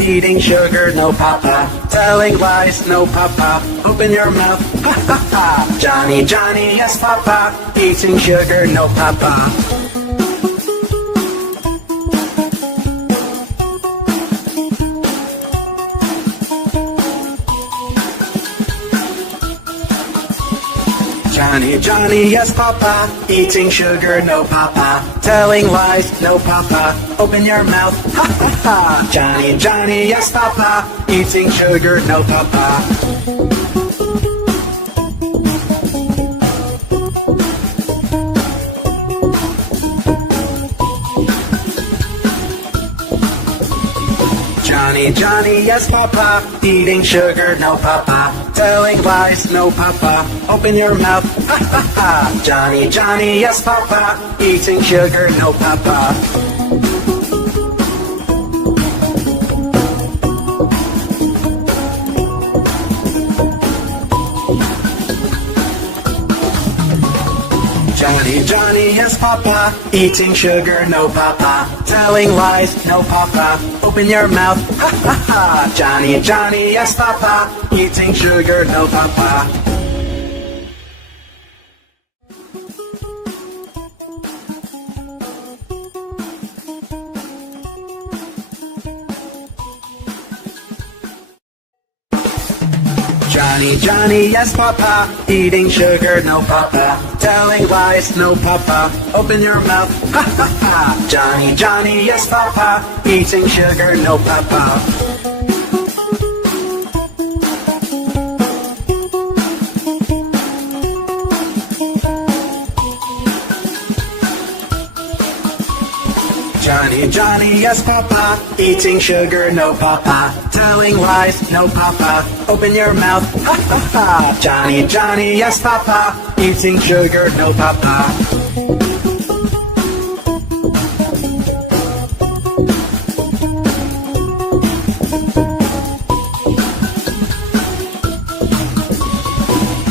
eating sugar, no papa, telling lies, no papa, open your mouth, ha ha ha. Johny, Johny, yes papa, eating sugar, no papa. Johny, Johny, yes papa, eating sugar, no papa, telling lies, no papa, open your mouth, ha ha ha. Johny, Johny, yes papa, eating sugar, no papa. Johny, Johny, yes papa, eating sugar, no papa, telling lies, no papa, open your mouth, ha ha ha. Johny, Johny, yes papa, eating sugar, no papa. Johny, Johny, yes papa, eating sugar, no papa, telling lies, no papa, open your mouth, ha ha ha. Johny, Johny, yes papa, eating sugar, no papa. Johny, Johny, yes papa, eating sugar, no papa, telling lies, no papa, open your mouth, ha ha ha. Johny, Johny, yes papa, eating sugar, no papa. Johny, Johny, yes papa, eating sugar, no papa, telling lies, no papa, open your mouth, ha ha ha. Johny, Johny, yes papa, eating sugar, no papa.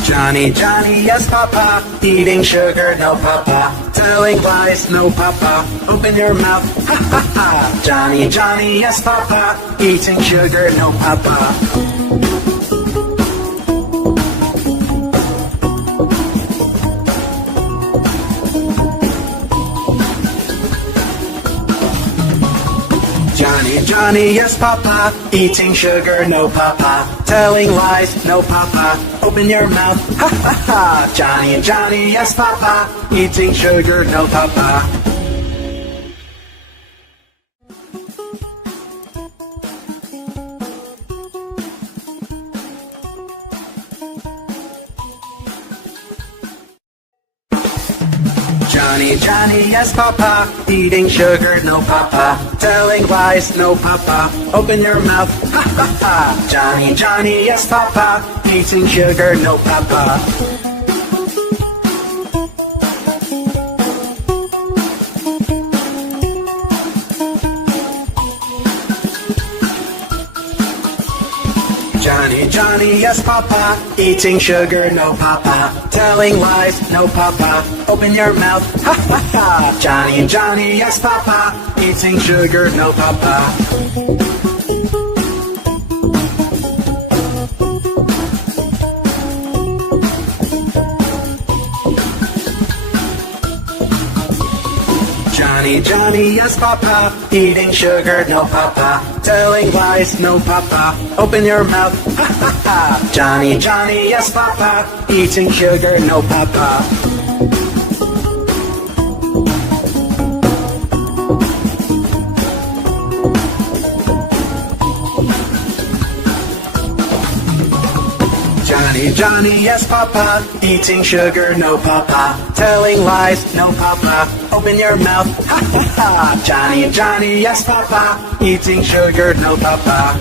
Johny, Johny, yes papa, eating sugar, no papa, telling lies, no papa, open your mouth, ha ha ha. Johny, Johny, yes papa, eating sugar, no papa. Johny, Johny, yes papa, eating sugar, no papa, telling lies, no papa, open your mouth, ha ha ha. Johny, Johny, yes papa, eating sugar, no papa. Johny, Johny, yes papa, eating sugar, no papa, telling lies, no papa, open your mouth, ha ha ha. Johny, Johny, yes papa, eating sugar, no papa. Johny, Johny, yes papa, eating sugar, no papa, telling lies, no papa, open your mouth, ha ha ha. Johny, Johny, yes papa, eating sugar, no papa. Johny, Johny, yes papa, eating sugar, no papa, telling lies, no papa, open your mouth, ha ha ha. Johny, Johny, yes papa, eating sugar, no papa. Johny, Johny, yes papa, eating sugar, no papa, telling lies, no papa, open your mouth, ha ha ha. Johny, Johny, yes papa, eating sugar, no papa.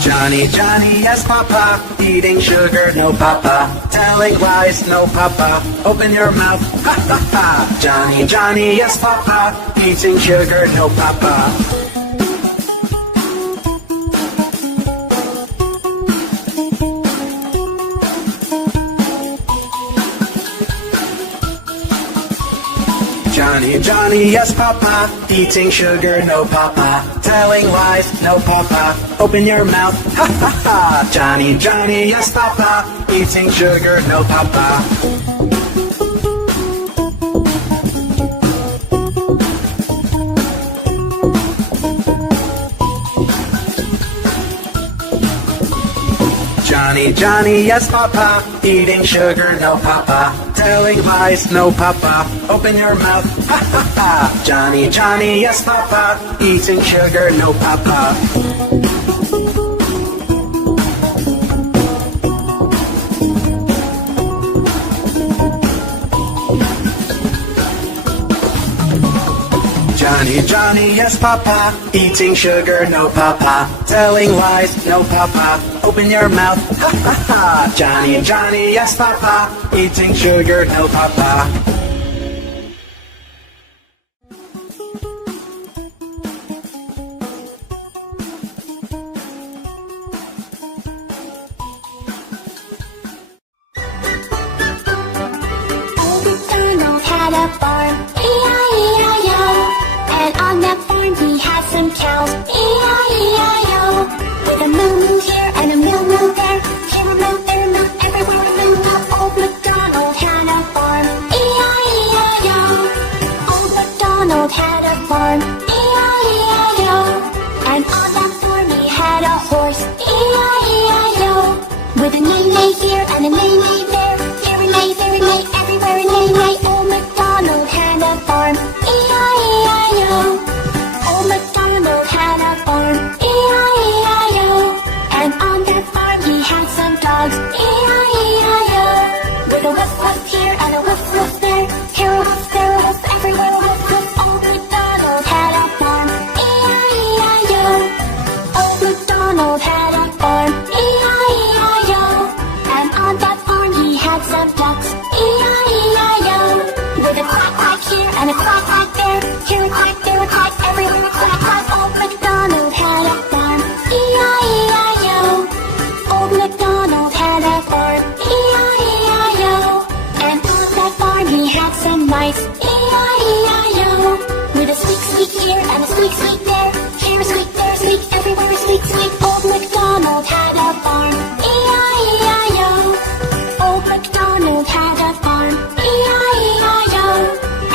Johny, Johny, yes papa, eating sugar, no papa, telling lies, no papa, open your mouth, ha ha ha. Johny, Johny, yes papa, eating sugar, no papa. Johnny, Johnny, yes papa, eating sugar, no papa, telling lies, no papa, open your mouth, ha ha ha. Johnny, Johnny, yes papa, eating sugar, no papa. Johnny, Johnny, yes papa, eating sugar, no papa, telling lies, no papa, open your mouth, ha ha ha. Johnny, Johnny, yes papa, eating sugar, no papa. Johnny, Johnny, yes papa, eating sugar, no papa, telling lies, no papa, open your mouth, ha ha ha. Johnny, Johnny, yes papa, eating sugar, no papa. Old MacDonald had a farm, E-I-E-I-O. And on that farm he had some cows, E-I-E-I-O. With a moo-moo here and a moo-moo there, here a moo, there a moo, everywhere a moo-moo. Old MacDonald had a farm, E-I-E-I-O. Old MacDonald had a farm, E-I-E-I-O. And on that farm he had a horse, E-I-E-I-O. With a neigh-neigh here and a neigh-neigh there, here a neigh, there a neigh, everywhere a neigh-neigh. Old MacDonald had a farm, E-I-E-I-O. Old MacDonald had a farm, E-I-E-I-O. And on that farm he had some dogs, E-I-E-I-O. With a woof woof here and a woof woof there, here a woof, there a woof, everywhere a woof woof. Old MacDonald had a farm, E-I-E-I-O. Old MacDonald had a farm, E-I-E-I-O. And on that farm he had some ducks, E-I-E-I-O. With a quack quack here and a quack quack there, here a quack, there a quack, everywhere a quack quack. Old MacDonald had a farm, E-I-E-I-O. Old MacDonald had a farm, E-I-E-I-O. And on that farm he had some mice, E-I-E-I-O. With a squeak squeak here and a squeak squeak there, here a squeak, there a squeak, everywhere a squeak squeak. Old MacDonald had a farm, E-I-E-I-O. Old MacDonald had a farm, E-I-E-I-O.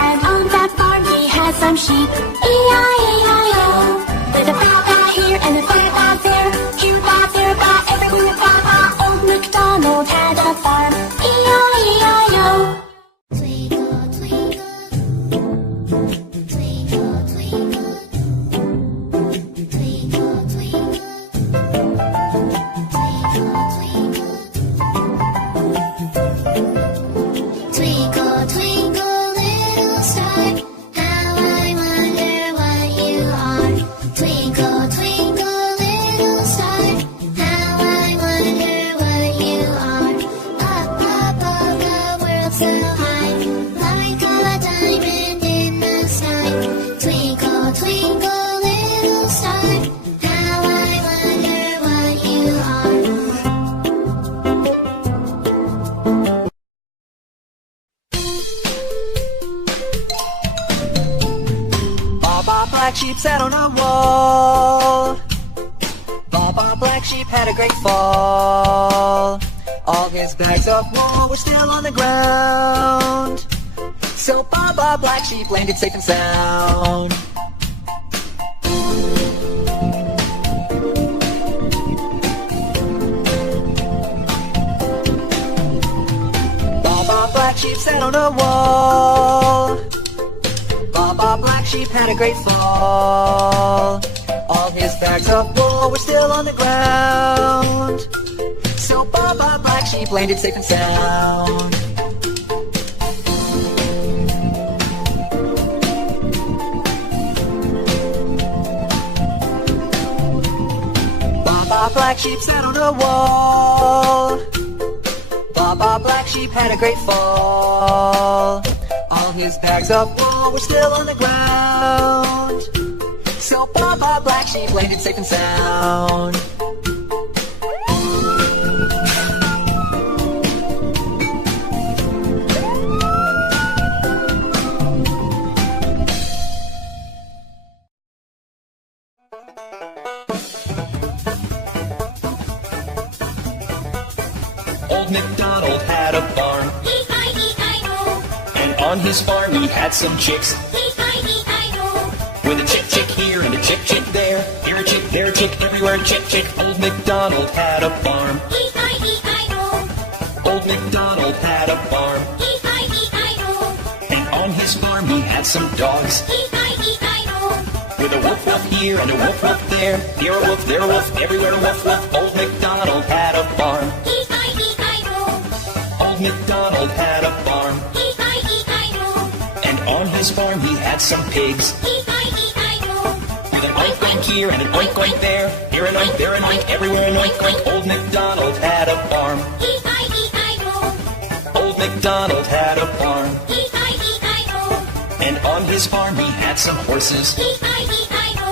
And on that farm he had some sheep, E-I-E-I-O. With a baa-baa here and a baa-baa there, here a baa, there a baa, everywhere a baa-baa. Old MacDonald had a farm, E-I-E-I-O. Twinkle, twinkle, twinkle, twinkle, twinkle, twinkle, twinkle, little star, how I wonder what you are. Twinkle, twinkle, little star, how I wonder what you are. Up, up, up, the world so high, like a diamond in the sky. Twinkle, twinkle, little star, how I wonder what you are. Baba Black Sheep sat on a wall. Baba Black Sheep had a great fall. All his bags of wool were still on the ground. So Baba Black Sheep landed safe and sound. Baba Black Sheep sat on a wall. Baba Black Sheep had a great fall. All his bags of wool were still on the ground. So Baba Black Sheep landed safe and sound. Baba Black Sheep sat on a wall. Baba Black Sheep had a great fall. All his bags of wool were still on the ground. So Baba Black Sheep landed safe and sound. Old MacDonald had a farm, E-I-E-I-O, and on his farm he had some chicks. E-I-E-I-O, With a chick chick here and a chick chick there, here a chick, there a chick, everywhere a chick chick. Old MacDonald had a farm, E-I-E-I-O, Old MacDonald had a farm, E-I-E-I-O, and on his farm he had some dogs. E-I-E-I-O, With a woof woof here and a woof woof there, here a woof, there a woof, everywhere a woof woof. Old MacDonald had a farm, E-I-E-I-O, Old MacDonald had a farm, E-I-E-I-O, and on his farm he had some pigs. E-I-E-I-O, With an oink oink here and an oink oink there, here an oink, there an oink, everywhere an oink oink. Old MacDonald had a farm, E-I-E-I-O, Old MacDonald had a farm, E-I-E-I-O, and on his farm he had some horses. E-I-E-I-O,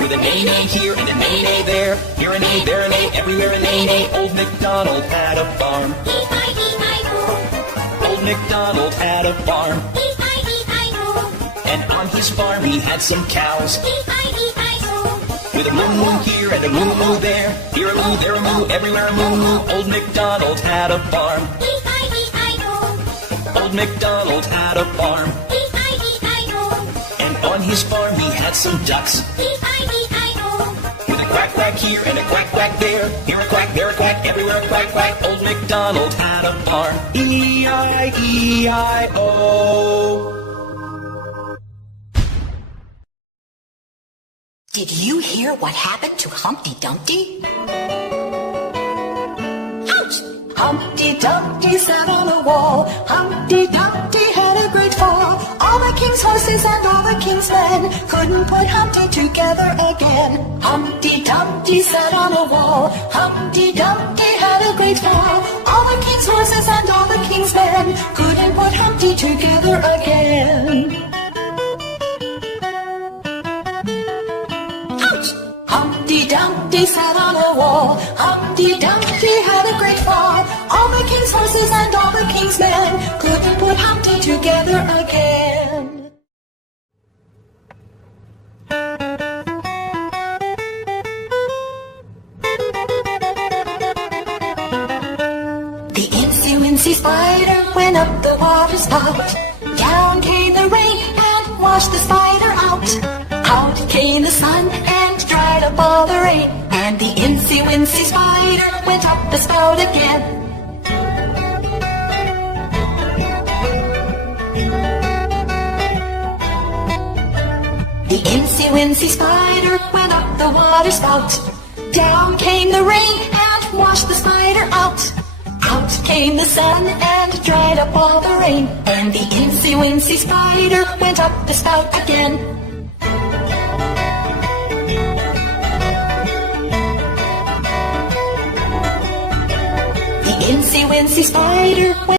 With a neigh-neigh here and a neigh-neigh there, here a neigh, there a neigh, everywhere a neigh-neigh. Old MacDonald had a farm, E-I-E-I-O, Old MacDonald had a farm, E-I-E-I-O, and on his farm he had some cows. E-I-E-I-O, With a moo moo here and a moo moo there, here a moo, there a moo, everywhere a moo moo. Old MacDonald had a farm, E-I-E-I-O, Old MacDonald had a farm, E-I-E-I-O, and on his farm he had some ducks. E-I-E-I-O, With a quack quack here and a quack quack there, here a quack, there a quack, everywhere a quack quack. Old MacDonald had a farm, E-I-E-I-O. Did you hear what happened to Humpty Dumpty? Ouch! Humpty Dumpty sat on a wall. Humpty Dumpty had a great fall. All the king's horses and all the king's men couldn't put Humpty together again. Humpty Dumpty sat on a wall. Humpty Dumpty had a great fall. All the king's horses and all the king's men couldn't put Humpty together again. Humpty Dumpty sat on a wall. Humpty Dumpty had a great fall. All the king's horses and all the king's men couldn't put Humpty together again. The incy-wincy spider went up the water spout. Down came the rain and washed the spider out. Out came the sun and dried up all the rain, and the incy-wincy spider went up the spout again. The incy-wincy spider went up the water spout. Down came the rain and washed the spider out. Out came the sun and dried up all the rain, and the incy-wincy spider went up the spout again. The incy-wincy spider went